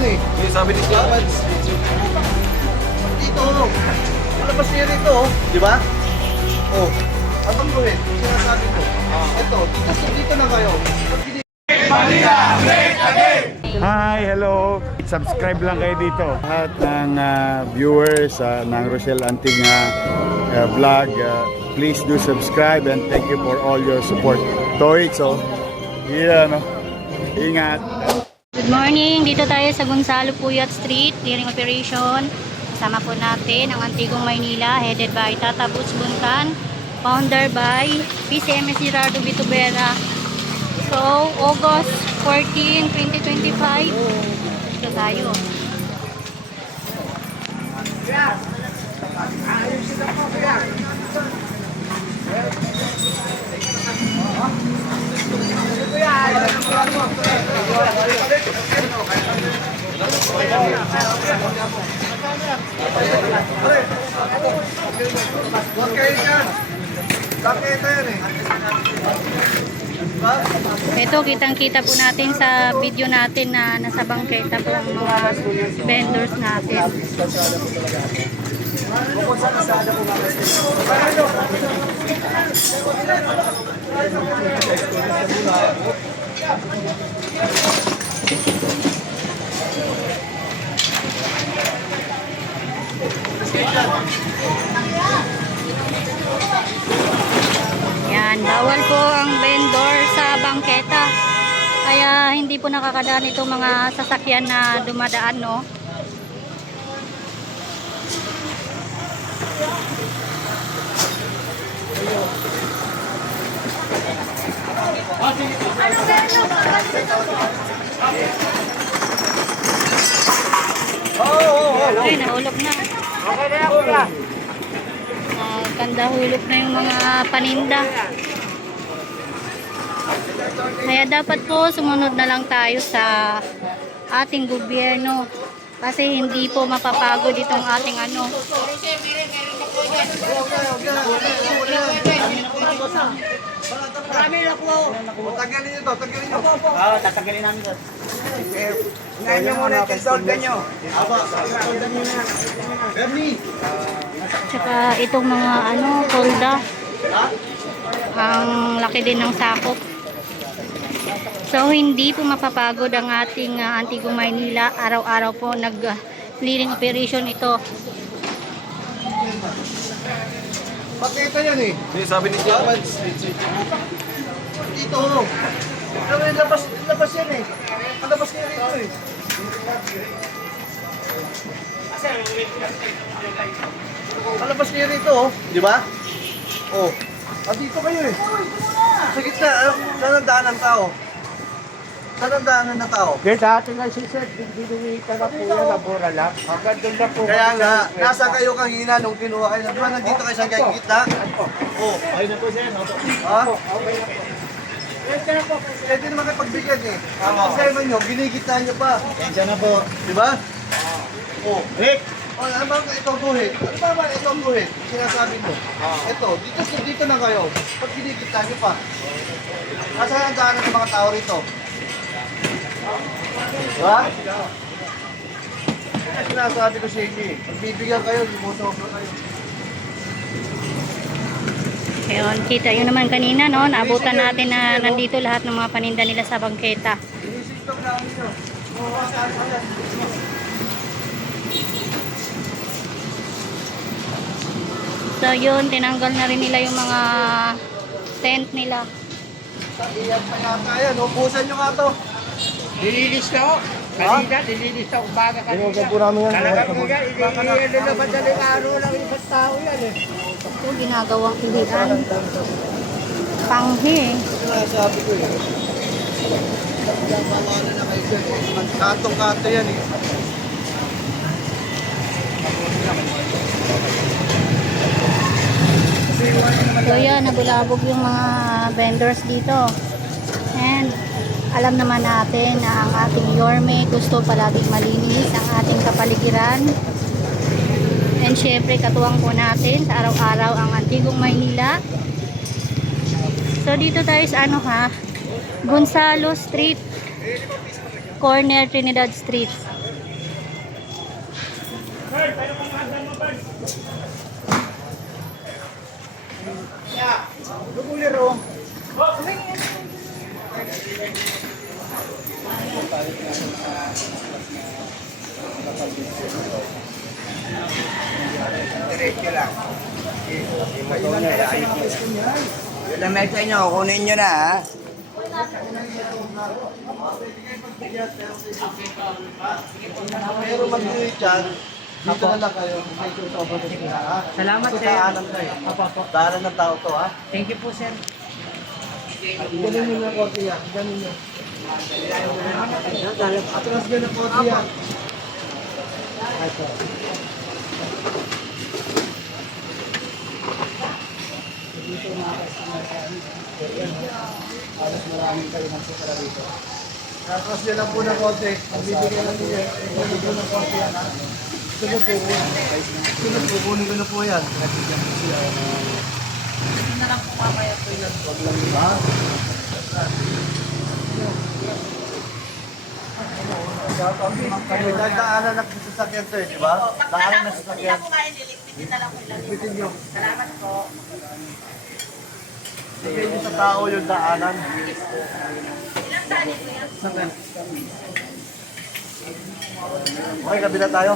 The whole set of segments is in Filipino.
yan eh. Yung sabi ni Laban. Dito, labas niya rito, di ba? Oh, atong gawin, sinasabi ko. Ito, dito na kayo. Pag hindi Hi, hello. Subscribe lang kayo dito. Lahat ng viewers ng Rochelle Antig vlog, please do subscribe and thank you for all your support. Toy, so, no? Ingat. Good morning! Dito tayo sa Gonzalo Puyat Street, clearing operation. Kasama po natin ang Antigong Maynila, headed by Tata Boots Buntan, founder by PCMS Gerardo Vitubera. So, August 14, 2025, dito tayo. huwag kayo dyan. Bakit yan eh? Ito, kitang-kita po natin sa video natin na nasa bangketa po ang mga vendors natin. Yan, bawal po ang vendor sa bangketa. Kaya hindi po nakakadaan itong mga sasakyan na dumadaan, no? Ay, nahulog na. Kanda hulog na yung mga paninda. Kaya dapat po sumunod na lang tayo sa ating gobyerno kasi hindi po mapapagod itong ating ano. Marami na po. Tanggalin nyo to, tanggalin nyo. Oo, tatanggalin namin to. Ngayon nyo muna, tisoldan nyo. Bernie! Tsaka itong mga ano, kolda. Ang laki din ng sakop. So hindi po mapapagod ang ating Antigong Maynila. Araw-araw po nag-clearing operation ito. Bakit yan eh? Yung sabi ni Laban. Dito. Alam mo yung labas yan eh. Ang labas niya rito eh. Ang labas niya rito oh. Di ba? Oh. Dito kayo eh. Sa gitna, saan ang daan ng tao? Saan ang daanan ng tao? Kaya dati nga si Sir, binuwitan na po yan, nabura lang. Hanggang doon na po. Kaya nga, nasa kayo kanina nung kinuha kayo. Di ba nandito kayo sa gitna? Oh. Ayun na po Sir. Ha? Pwede naman kayo pagbigyan eh. Ang problema nyo, ginigitna nyo pa. Kaya na po. Di ba? Oh. Rick! Ano ba itong guhit? Ano ba itong guhit? Sinasabi mo. Ito, dito na kayo. Pag ginigitna nyo pa. Nasaan ang daanan ng mga tao rito? Diba? Kaya sinasabi ko sa inyo eh. Pagbibigyan kayo, lumusobra kayo. Ayun, kita yun naman kanina, no? Naabutan natin na nandito lahat ng mga paninda nila sa bangketa. Inisip namin nyo. Oo, saan yan? So yun, tinanggal na rin nila yung mga tent nila. Iyan pa yata yan. Ubusan nyo nga to. Dililis na ako. Kanina, dililis na umaga kanina. Inuusan po namin yan. Talagang nga, hindi na madaling araw lang isang tao yan eh. Ito, ginagawang ilihan. Panghi. Sinasabi ko eh. Pamana na kayo dyan eh. Katong-kato yan eh. So yan, nabulabog yung mga vendors dito. And alam naman natin na ang ating Yorme gusto palaging malinis ang ating kapaligiran. And syempre katuwang po natin sa araw-araw ang Antigong Maynila. So dito tayo sa ano ha, Gonzalo Street, corner Trinidad Street. Luguliro. Diretso lang. Yung lamesa nyo, kunin nyo na ha. Pero mag-uwi dyan, dito na lang kayo. Salamat sir. Daanan to eh. Daanan ng tao to ha. Thank you po, sir. Ganun nyo ng konti yan. Ganun nyo. Atras nyo ng konti yan. Atras nyo lang po ng konti. Ang bibigyan lang niya. Sunod ko ng konti yan ha. Sunod po. Sunod po. Kunin ko na po yan. Na lang po mamaya po yun. Ha? Daanan na sa sasakyan to eh, di ba? Daanan na sa sasakyan. kumain, niligpitin na lang po ilan. Bitin nyo. Salamat po. Sige nyo sa tao yung daanan. Ilang tali po yan? Okay, kabila tayo.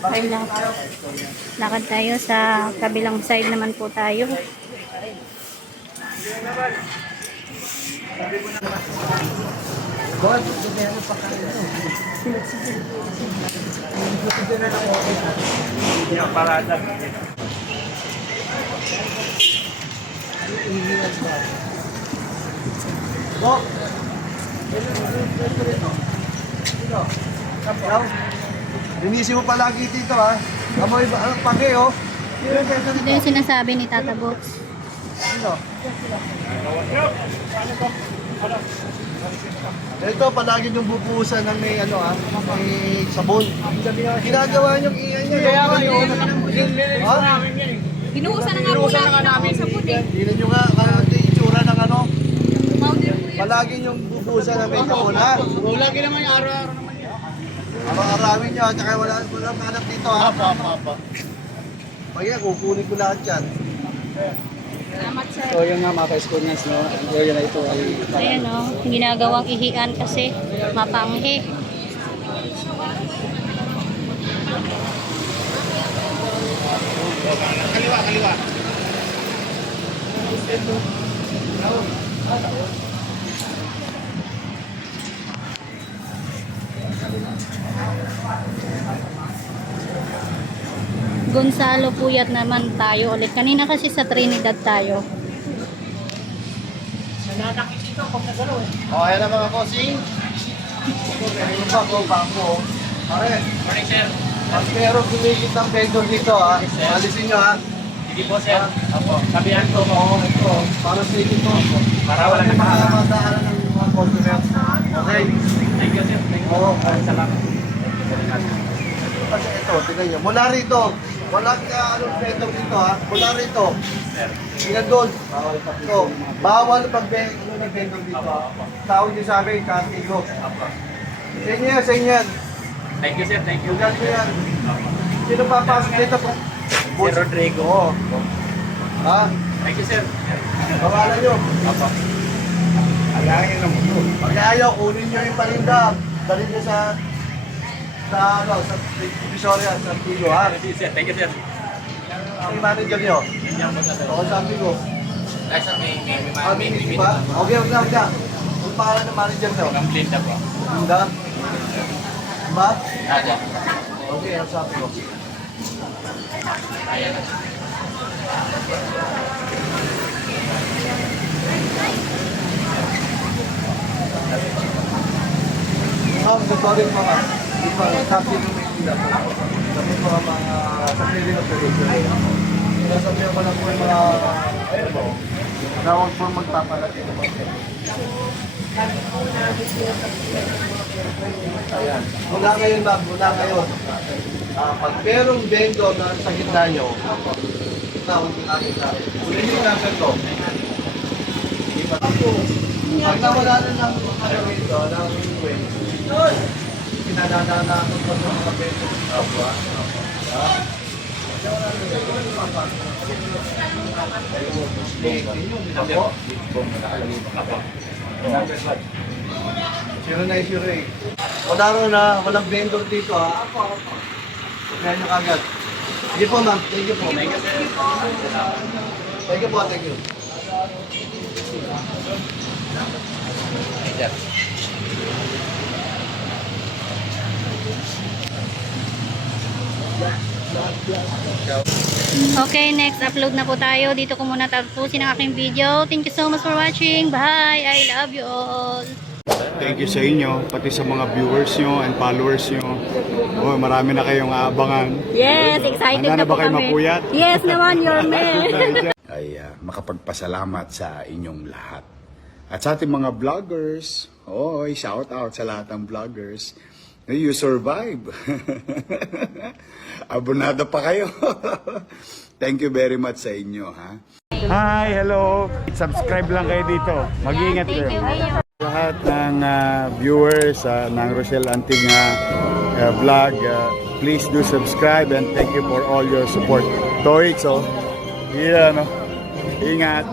Okay lang. Lakad tayo sa kabilang side naman po tayo. God, Bo! Ikaw, linisin mo palagi dito ha. Amoy ba? Pake oh. Ito yung sinasabi ni Tata Box. Sino? Ito, palagi yung bubuhusan ng may ano ha, may sabon. Ginagawa niyong iyan niya. Kaya nga yun. Ha? Binuhusan na nga po namin sa puti. Tingnan nyo nga, yung itsura ng ano. Powder po yan. Palagi yung bubuhusan ng may sabon ha. Lagi naman yung araw-araw naman yan. Araw-arawin nyo, tsaka walang hanap dito ha. Apa. Pag yan, kukunin ko lahat yan. Salamat, sir. So yun nga mga ka-schoolmates, no? Ang area na ito ay Ayan o, ginagawang ihian kasi mapanghi. kaliwa. Gonzalo Puyat naman tayo ulit. Kanina kasi sa Trinidad tayo. O, ayan na mga bossing. Meron pa po, bangko. Pare. Morning, sir. Pag meron kumikit ng vendor dito ha, alisin nyo ha. Sige po, sir. Apo. Sabihan ko mo. Oo, ito. Para sa ikit mo. Para wala yung na mga kahalang. madaanan ng mga customer. Okay. Thank you, sir. Thank you. Oo. Salamat. Kasi ito, tingnan nyo. Mula rito. Walang anong vendor dito ha. Mula rito. Tingnan doon. Ito. Bawal pag vendor dito. Tawag nyo sa amin, kastigo. Sa inyo yan, sa inyo yan. Thank you, sir. Thank you. Lugar nyo yan. Sino papasok dito po? Si Rodrigo. Oo. Ha? Thank you, sir. Bawalan nyo. Apo. Alangin lang mo. Pag ayaw, kunin nyo yung paninda. Dalhin nyo sa ano, sa Visoria, sa Pigo, ha? Thank you, sir. Thank you, sir. Ang manager nyo. Oo, sabi ko. Guys, May ba? Okay, huwag na. Ang pangalan ng manager nyo? Ang Linda po. Linda? Ba? Aja. Okay, ang sabi ko. Ma'am, nagbagal pa ka. Di ba, sabi ng may Linda po. Sabi ko mga sa clearing operation. Sasabihan ko lang po yung mga ayun po. Na huwag po magpapalat dito po. Ayan. Mula ngayon, ma'am, mula ngayon. Pag merong vendor na sa gitna nyo, tawag ko natin sa akin. Ulit yung number ko. Pag nawala na ng ano rito, ng way, nananakot ko sa mga vendor. Ha? Ako? 0908. Wala rin na, walang vendor dito ha. Kaya nyo kagad. Sige po ma'am, thank you po. Thank you po, thank you. Okay, next upload na po tayo. Dito ko muna tapusin ang aking video. Thank you so much for watching. Bye! I love you all. Thank you sa inyo, pati sa mga viewers nyo and followers nyo. Oh, marami na kayong aabangan. Yes, excited Handa na na ba po kayo kami. mapuyat? Yes naman, your man. Ay makapagpasalamat sa inyong lahat. At sa ating mga vloggers, shout out sa lahat ng vloggers. You survive. Abonado pa kayo. Thank you very much sa inyo, ha? Hi, hello. Subscribe lang kayo dito. Mag-iingat kayo. Lahat ng viewers ng Rochelle Antig vlog, please do subscribe and thank you for all your support. Toits, yeah, no? Ingat.